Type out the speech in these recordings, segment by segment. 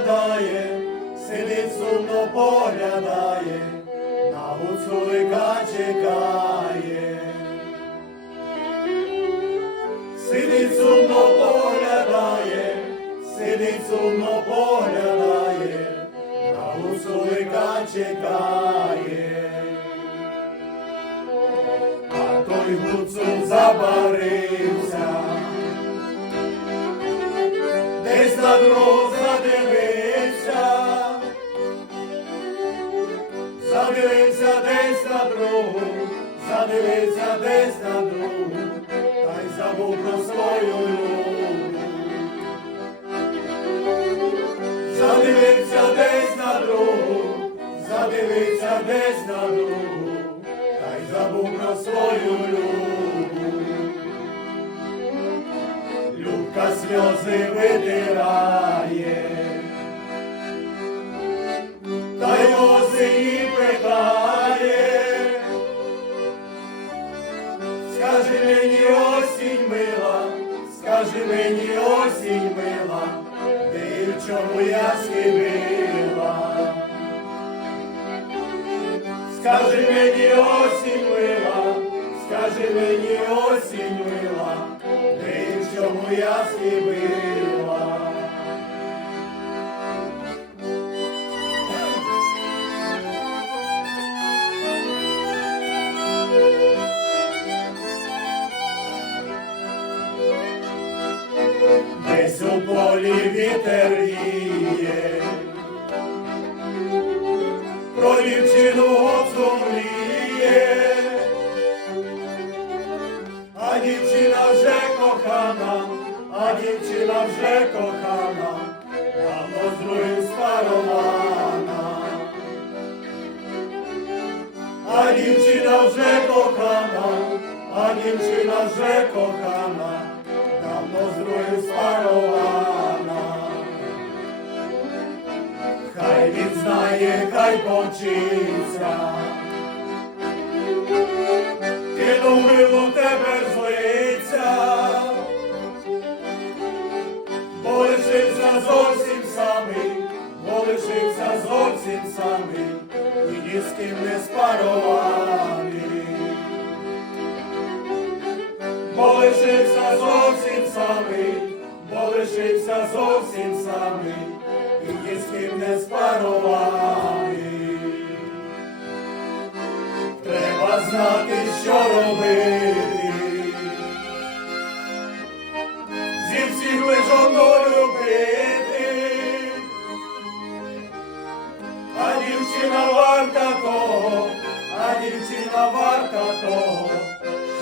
виглядає, сидить сумно поглядає, на гуцулика чекає, сидить сумно поглядає, сидить сумно поглядає, на гуцулика чекає, а той гуцул забарився. Десь на друзі. Задивився десь на другу, задивився десь на другу, та й забув про свою любов. Задивився десь на другу, задивився десь на другу, та й забув про свою любов. Любка сльози витирає, мені осінь мила, ти в чому я схибила. Скажи мені осінь мила, скажи мені осінь мила, ти в чому я схибила. gdy wieter wieje. Pro dziewczyną nocą lije, a dziewczyna że kochana, a dziewczyna że kochana, dawno z ruin sparowana. A dziewczyna że kochana, a dziewczyna że kochana, dawno z ruin sparowana. Хай він знає, хай повчиться. Кинув милу тепер злиться, бо лишився зовсім самий, бо лишився зовсім самий, і ні з ким не спарований. Бо лишився зовсім самий, бо лишився зовсім самий, і з ким не спарований. Треба знати, що робити. Зі всіх лиш одно любити. А дівчина варта того, а дівчина варта того,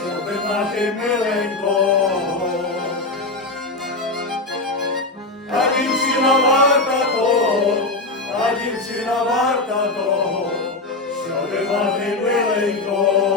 щоби мати миленького. Дівчина варта того, щоби мати миленького.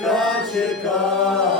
cidade cai.